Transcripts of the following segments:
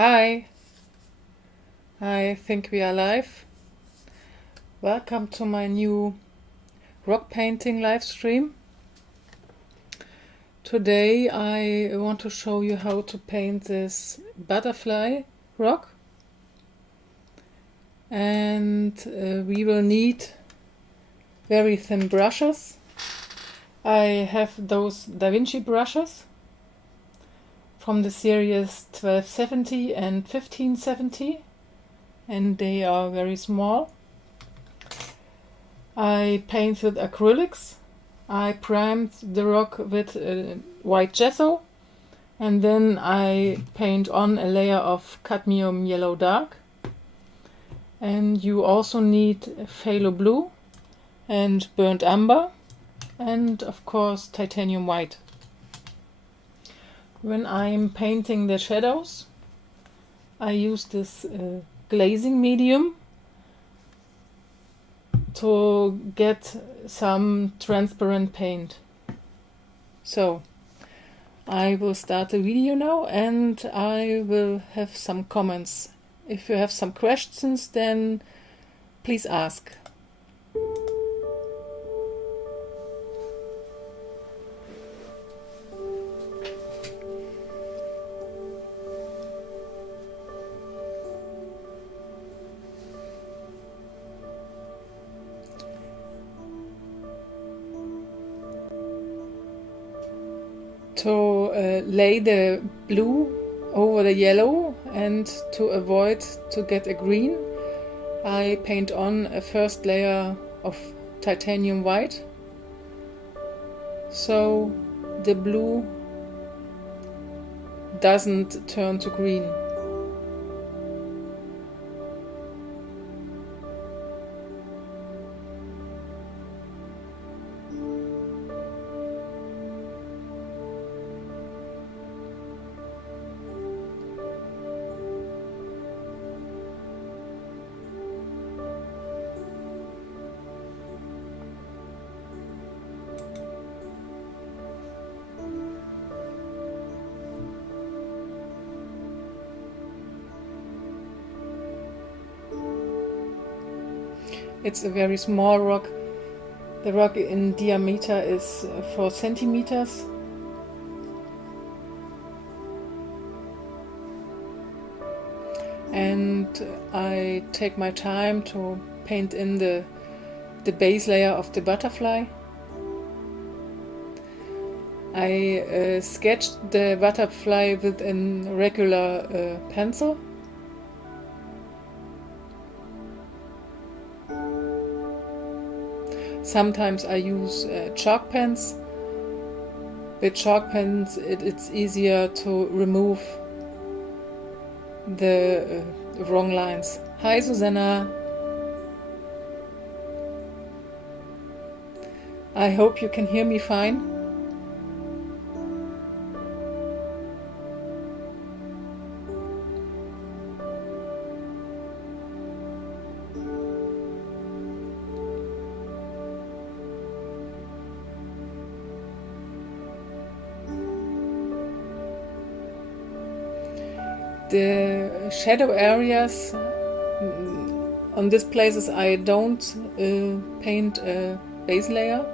Hi, I think we are live. Welcome to my new rock painting live stream. Today I want to show you how to paint this butterfly rock. And we will need very thin brushes. I have those Da Vinci brushes from the series 1270 and 1570. And they are very small. I paint with acrylics. I primed the rock with white gesso, and then I paint on a layer of cadmium yellow dark. And you also need phthalo blue and burnt umber, and of course titanium white. When I'm painting the shadows, I use this glazing medium to get some transparent paint. So I will start the video now and I will have some comments. If you have some questions, then please ask. To lay the blue over the yellow and to avoid to get a green, I paint on a first layer of titanium white, so the blue doesn't turn to green. It's a very small rock. The rock in diameter is 4 centimeters. And I take my time to paint in the base layer of the butterfly. I sketched the butterfly with a regular pencil. Sometimes I use chalk pens. With chalk pens it's easier to remove the wrong lines. Hi Susanna! I hope you can hear me fine. The shadow areas on these places I don't paint a base layer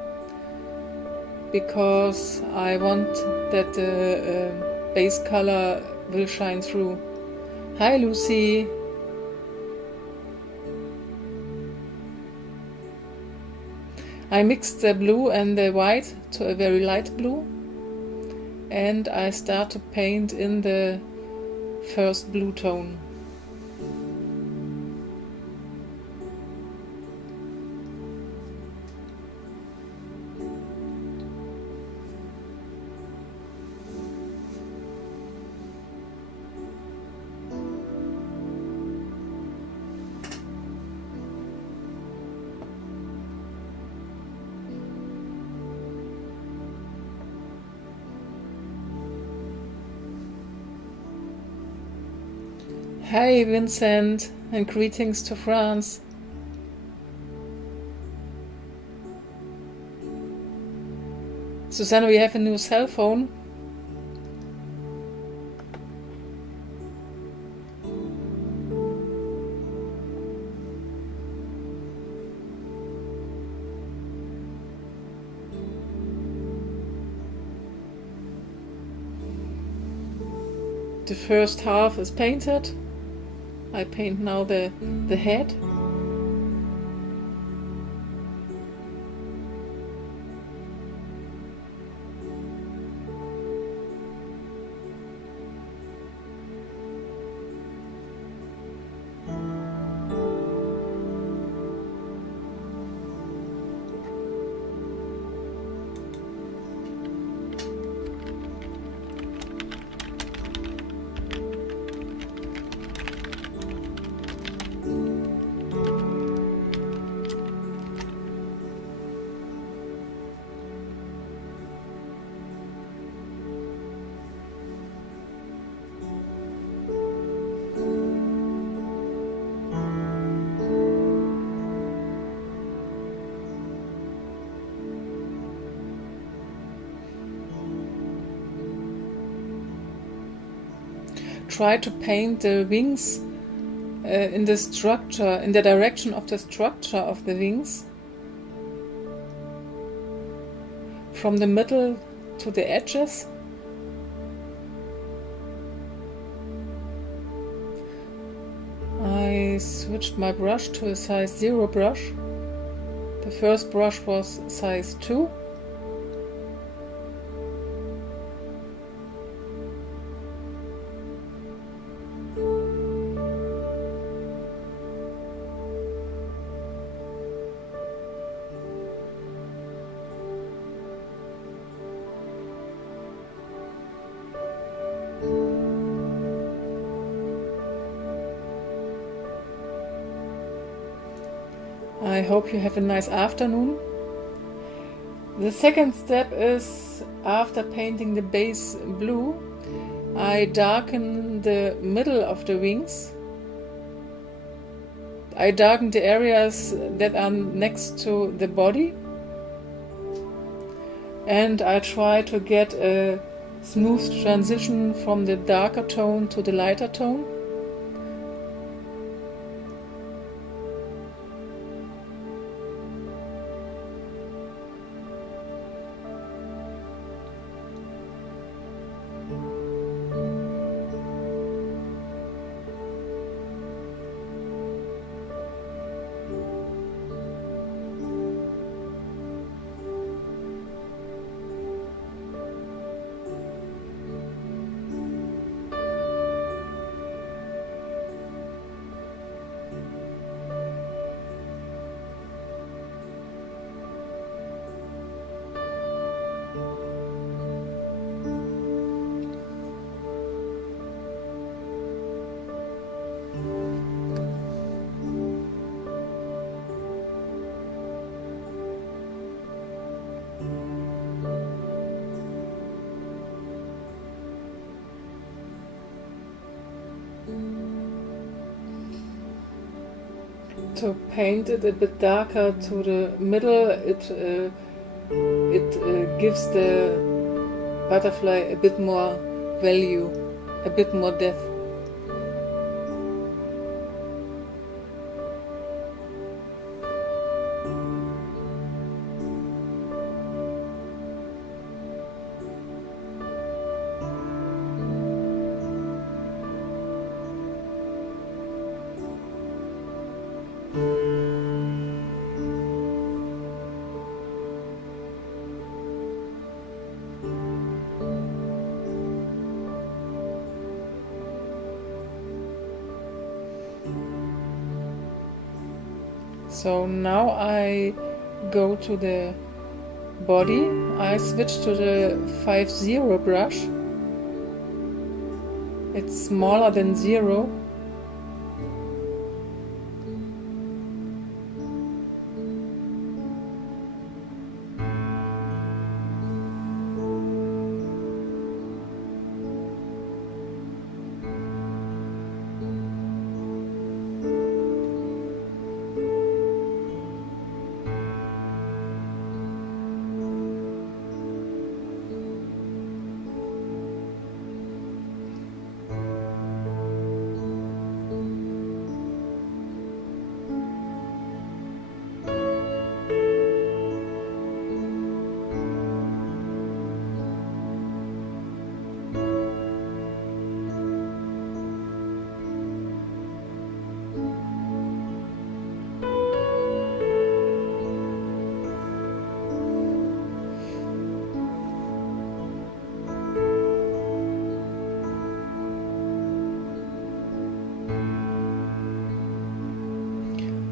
because I want that the base color will shine through. Hi Lucy! I mixed the blue and the white to a very light blue and I start to paint in the first blue tone. Hi Vincent, and greetings to France. Susanna, we have a new cell phone. The first half is painted. I paint now the head. Try to paint the wings in the structure, in the direction of the structure of the wings, from the middle to the edges. I switched my brush to a size 0 brush. The first brush was size 2. I hope you have a nice afternoon. The second step is, after painting the base blue, I darken the middle of the wings. I darken the areas that are next to the body, and I try to get a smooth transition from the darker tone to the lighter tone. To paint it a bit darker to the middle, it gives the butterfly a bit more value, a bit more depth. So now I go to the body. I switch to the 5-0 brush. It's smaller than 0.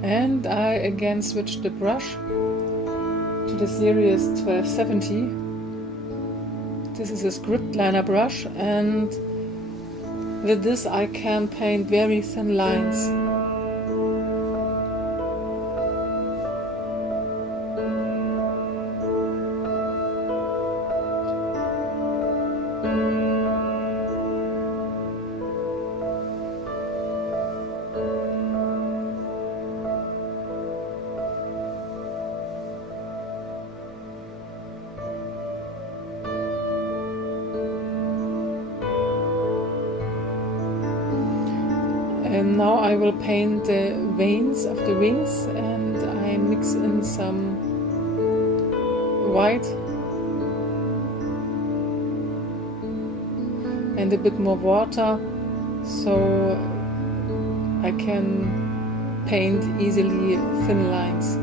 And I again switch the brush to the series 1270. This is a script liner brush, and with this I can paint very thin lines. And now I will paint the veins of the wings, and I mix in some white and a bit more water, so I can paint easily thin lines.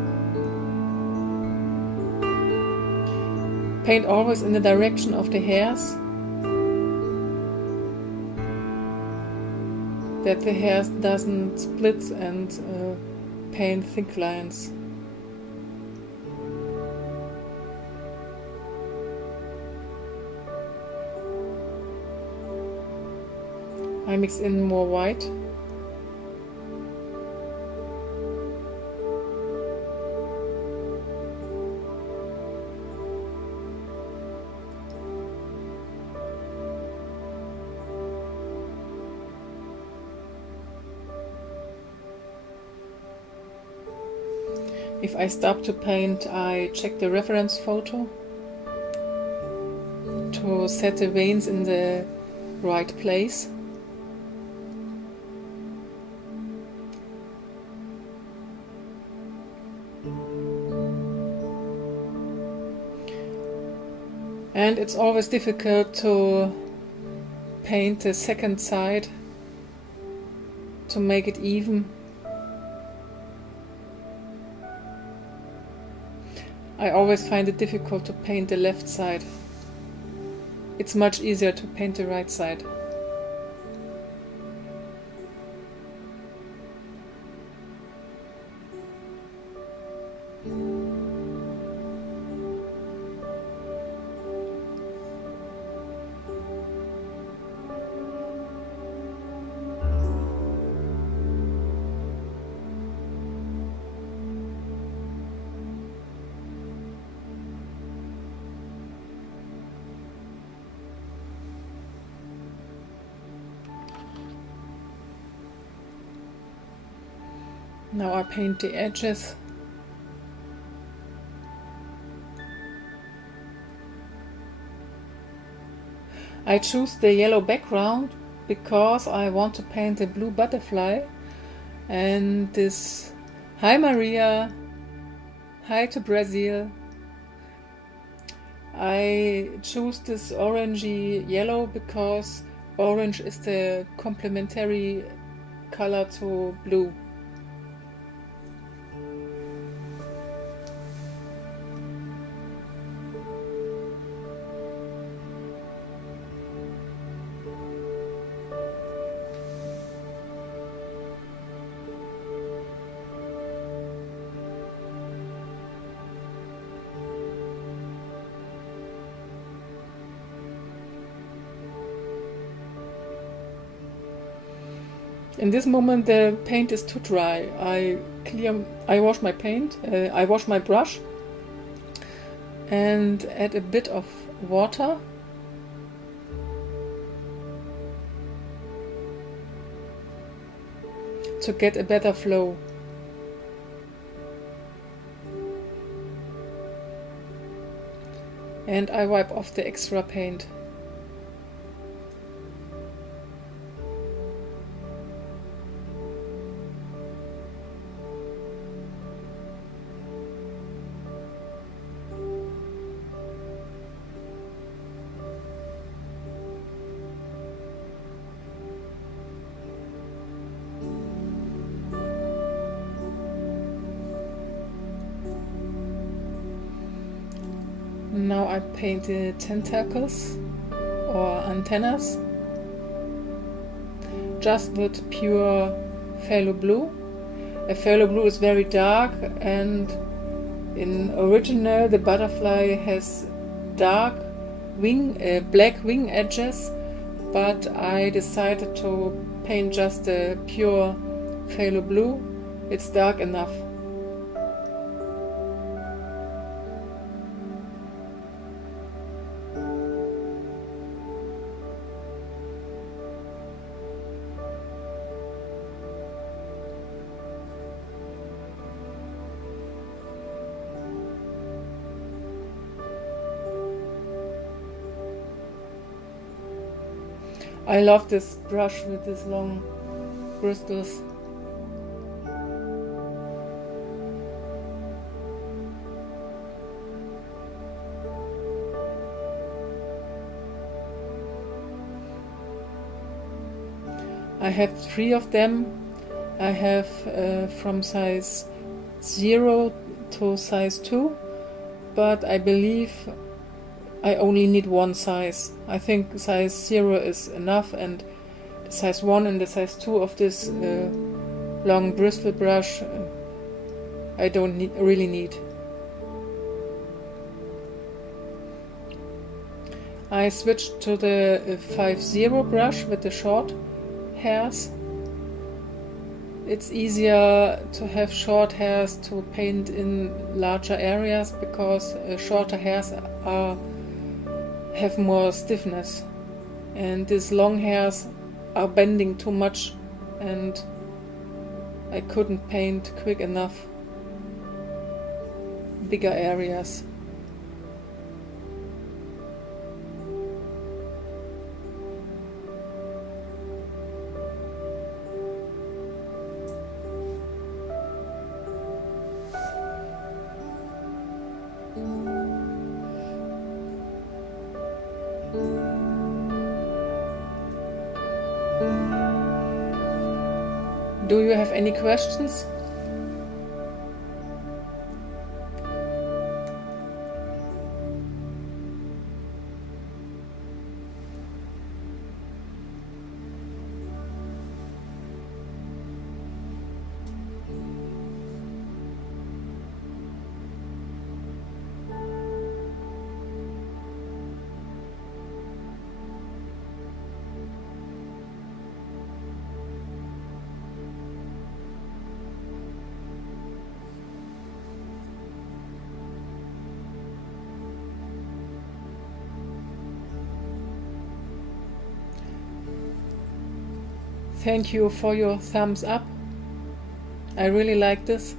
Paint always in the direction of the hairs, that the hair doesn't split and paint thick lines. I mix in more white. If I stop to paint, I check the reference photo to set the veins in the right place. And it's always difficult to paint the second side to make it even. I always find it difficult to paint the left side. It's much easier to paint the right side. Now I paint the edges. I choose the yellow background because I want to paint a blue butterfly, and this "Hi Maria, hi to Brazil." I choose this orangey yellow because orange is the complementary color to blue. In this moment the paint is too dry. I wash my paint, I wash my brush and add a bit of water. To get a better flow. And I wipe off the extra paint. Now I paint the tentacles or antennas just with pure phthalo blue, A phthalo blue is very dark, and in original the butterfly has dark black wing edges, but I decided to paint just a pure phthalo blue. It's dark enough. I love this brush with these long bristles. I have 3 of them. I have from size 0 to size 2, but I believe I only need one size. I think size 0 is enough, and the size 1 and the size 2 of this long bristle brush I don't really need. I switched to the 5-0 brush with the short hairs. It's easier to have short hairs to paint in larger areas, because shorter hairs have more stiffness, and these long hairs are bending too much, and I couldn't paint quick enough bigger areas. Do you have any questions? Thank you for your thumbs up. I really like this.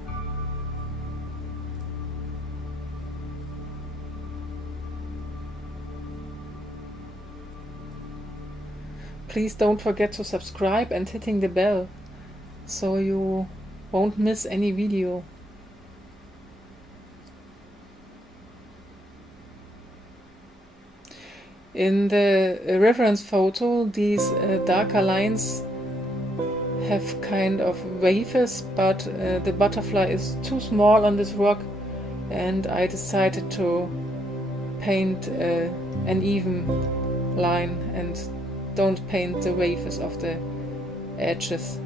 Please don't forget to subscribe and hitting the bell so you won't miss any video. In the reference photo, these darker lines have kind of waves, but the butterfly is too small on this rock, and I decided to paint an even line and don't paint the waves of the edges.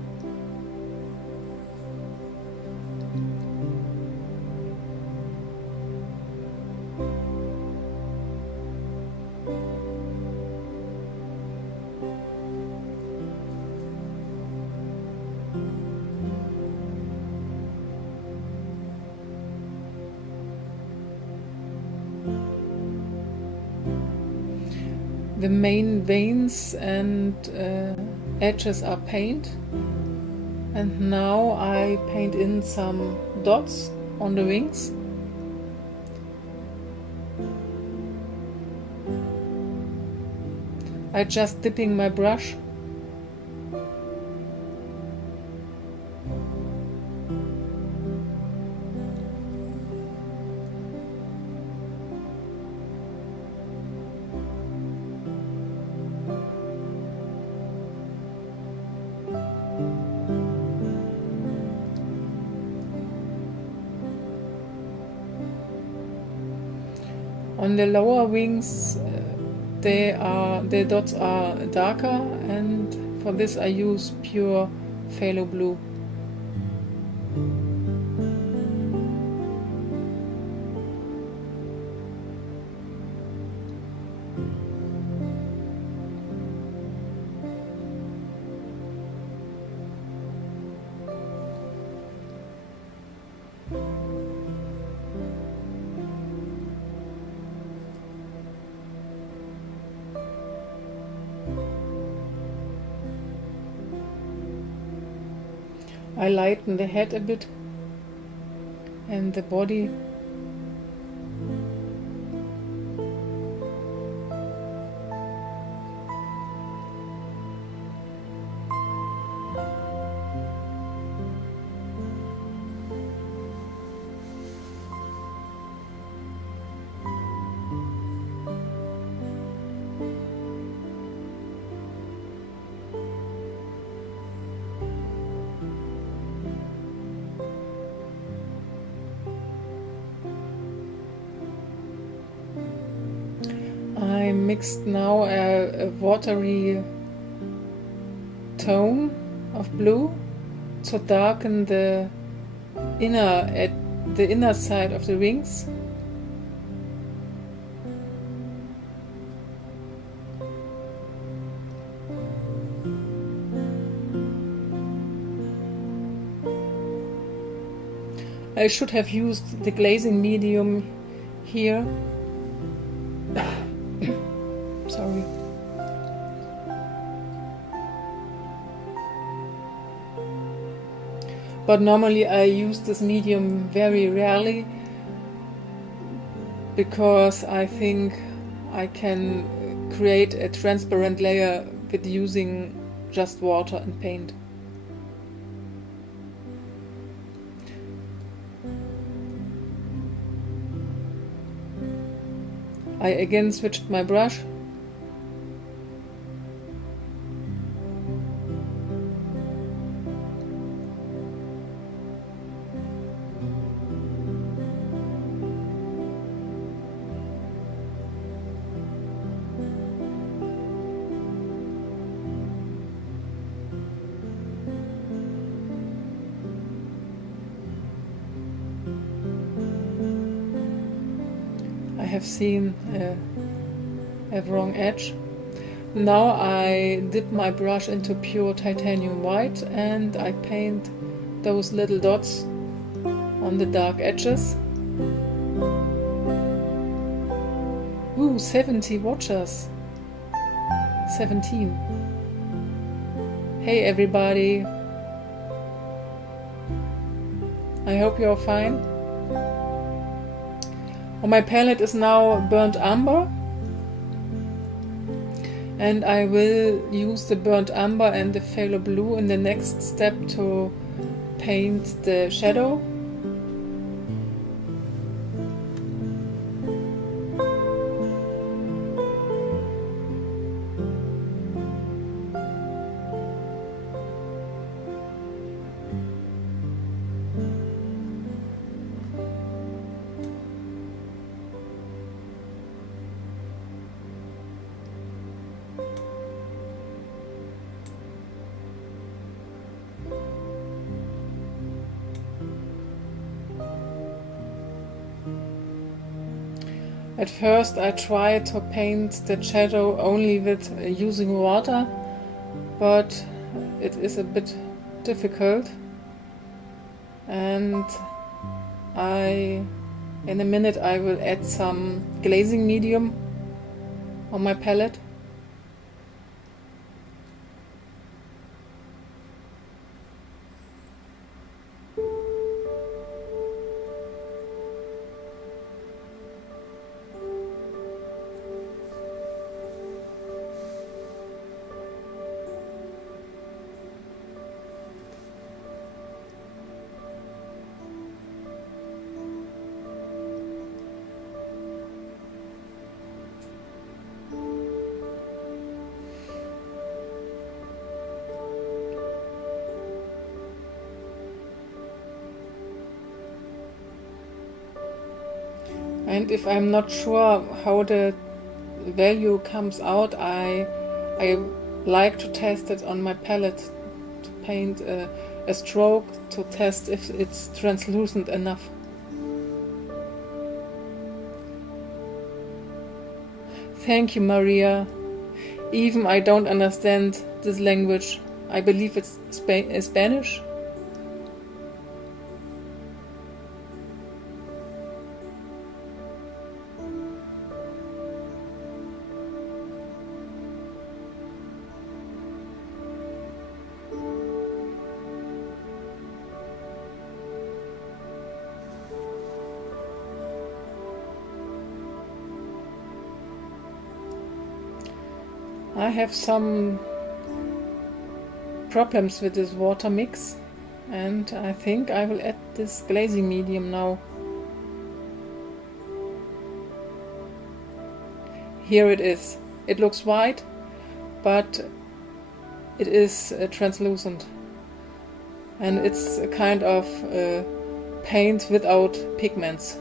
The main veins and edges are painted, and now I paint in some dots on the wings. I just dipping my brush. On the lower wings, the dots are darker, and for this I use pure phthalo blue. I lighten the head a bit and the body. I mixed now a watery tone of blue to darken the inner side of the wings. I should have used the glazing medium here. Sorry. But normally I use this medium very rarely because I think I can create a transparent layer with using just water and paint. I again switched my brush. I have seen a wrong edge. Now I dip my brush into pure titanium white and I paint those little dots on the dark edges. Ooh, 70 watchers. 17. Hey everybody. I hope you're fine. My palette is now burnt umber, and I will use the burnt umber and the phthalo blue in the next step to paint the shadow. At first I tried to paint the shadow only with using water, but it is a bit difficult, and in a minute I will add some glazing medium on my palette. And if I'm not sure how the value comes out, I like to test it on my palette, to paint a stroke to test if it's translucent enough. Thank you, Maria. Even I don't understand this language. I believe it's Spanish. I have some problems with this water mix, and I think I will add this glazing medium now. Here it is. It looks white, but it is translucent, and it's a kind of paint without pigments.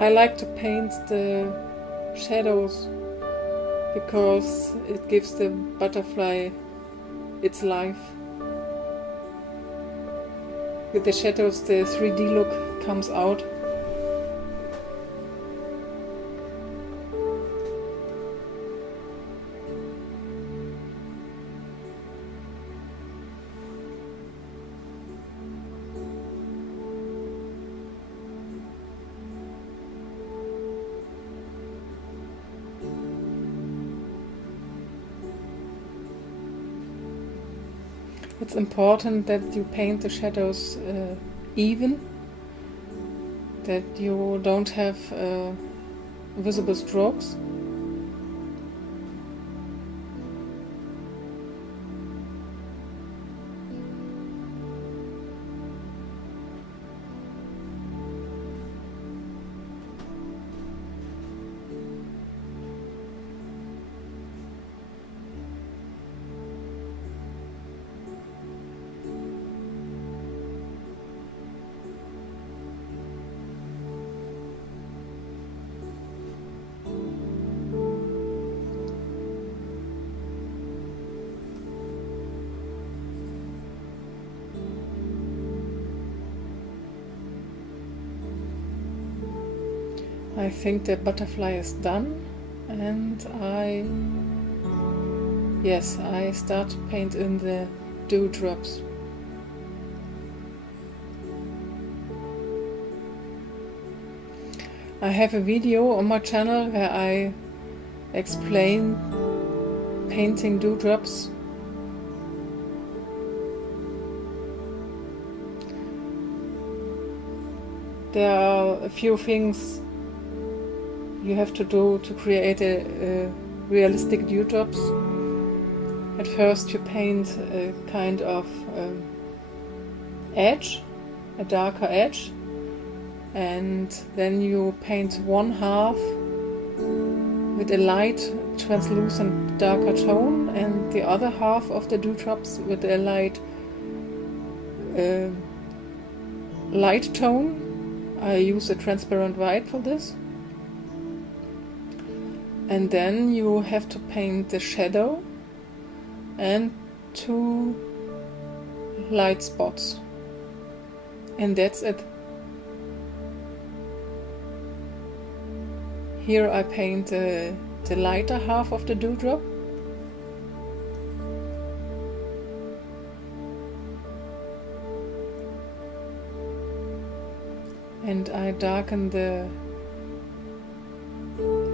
I like to paint the shadows because it gives the butterfly its life. With the shadows, the 3D look comes out. It's important that you paint the shadows even, that you don't have visible strokes. I think the butterfly is done, and I start to paint in the dewdrops. I have a video on my channel where I explain painting dewdrops. There are a few things you have to do to create a realistic dewdrops. At first you paint a kind of edge, a darker edge, and then you paint one half with a light translucent darker tone and the other half of the dewdrops with a light tone. I use a transparent white for this. And then you have to paint the shadow and 2 light spots. And that's it. Here I paint the lighter half of the dewdrop. And I darken the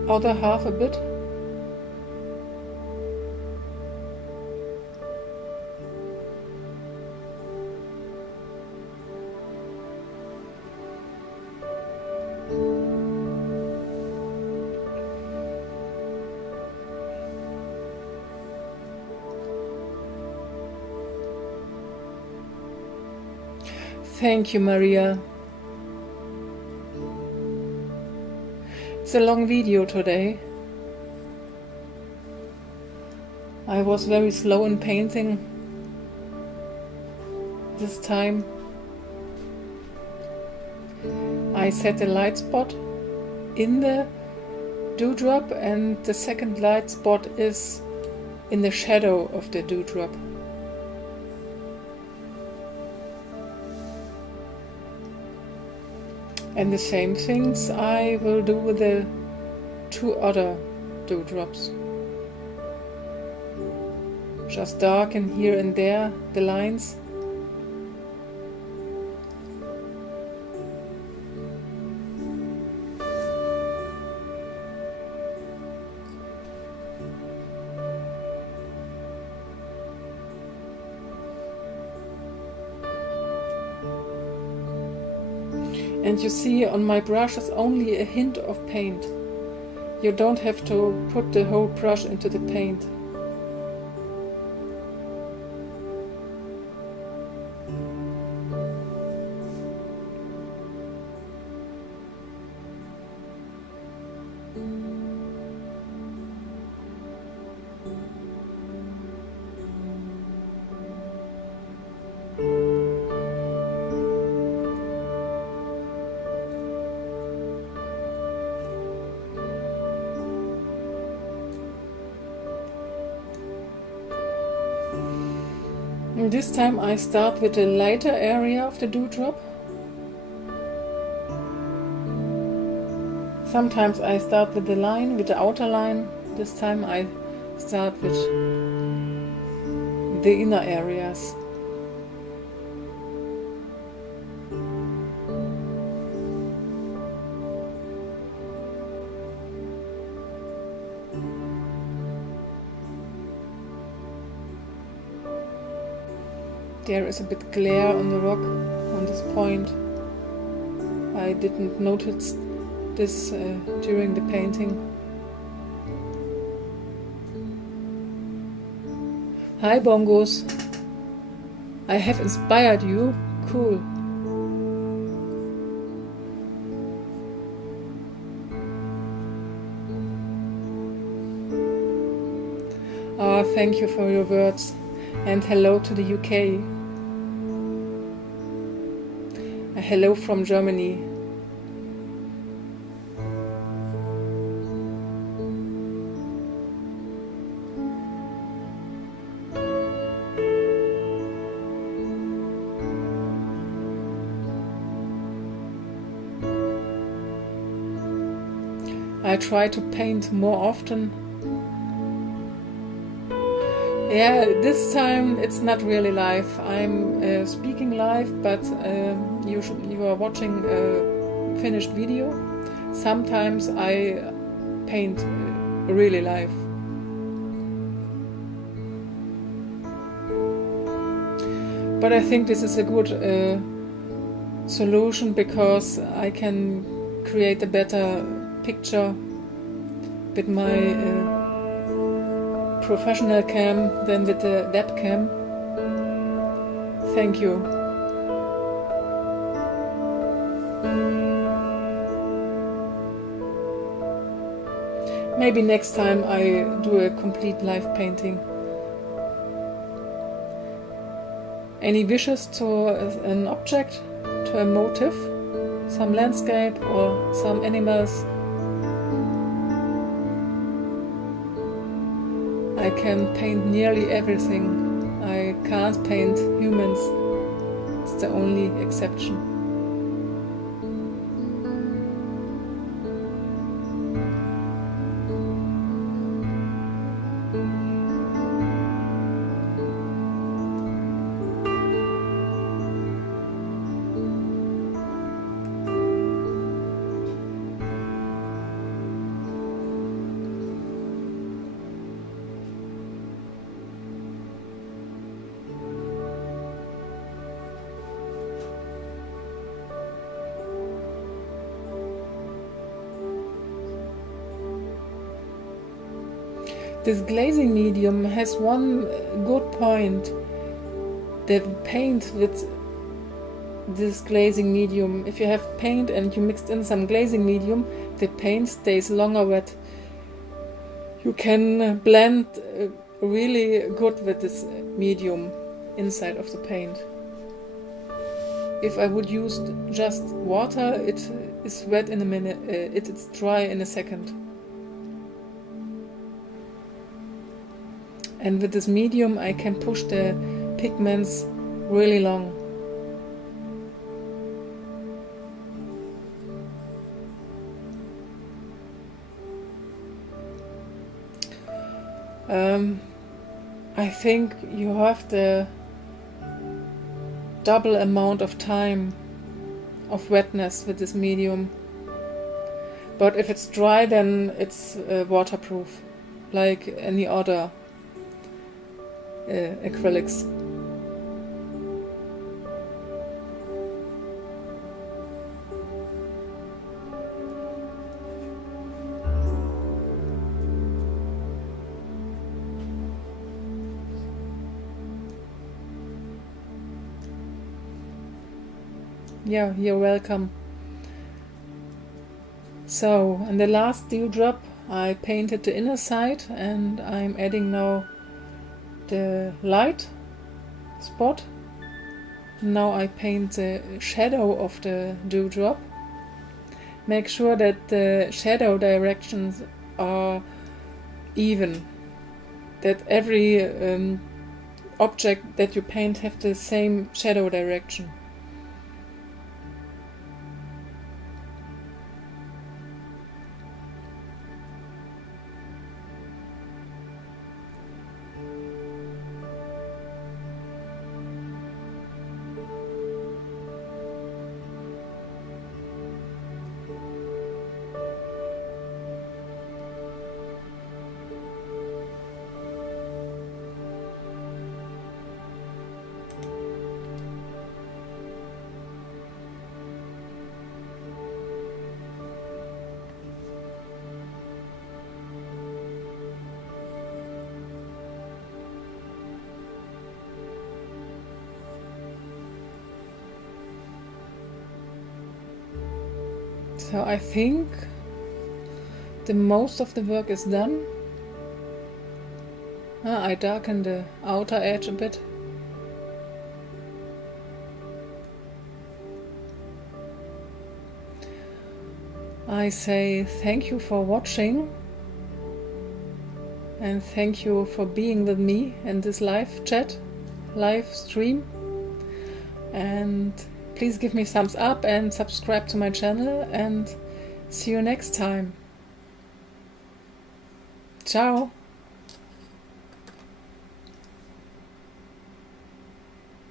other half a bit. Thank you, Maria. It's a long video today. I was very slow in painting this time. I set a light spot in the dewdrop and the second light spot is in the shadow of the dewdrop. And the same things I will do with the 2 other dewdrops. Just darken here and there the lines. And you see on my brush is only a hint of paint. You don't have to put the whole brush into the paint. And this time I start with the lighter area of the dewdrop. Sometimes I start with the line, with the outer line. This time I start with the inner areas. There is a bit glare on the rock on this point. I didn't notice this during the painting. Hi bongos! I have inspired you? Cool! Oh, thank you for your words and hello to the UK. Hello from Germany. I try to paint more often. Yeah, this time it's not really live. I'm speaking live, but you are watching a finished video. Sometimes I paint really live. But I think this is a good solution because I can create a better picture with my professional cam than with the webcam. Thank you. Maybe next time I do a complete live painting. Any wishes to an object, to a motif, some landscape or some animals? I can paint nearly everything. I can't paint humans. It's the only exception. This glazing medium has one good point. The paint with this glazing medium, if you have paint and you mixed in some glazing medium, the paint stays longer wet. You can blend really good with this medium inside of the paint. If I would use just water, it is wet in a minute, it's dry in a second. And with this medium I can push the pigments really long. I think you have the double amount of time of wetness with this medium. But if it's dry, then it's waterproof, like any other acrylics. Yeah, you're welcome. So, in the last dewdrop I painted the inner side, and I'm adding now the light spot. Now I paint the shadow of the dewdrop. Make sure that the shadow directions are even, that every object that you paint have the same shadow direction. So I think the most of the work is done. I darken the outer edge a bit. I say thank you for watching, and thank you for being with me in this live chat, live stream. And please give me thumbs up and subscribe to my channel, and see you next time. Ciao!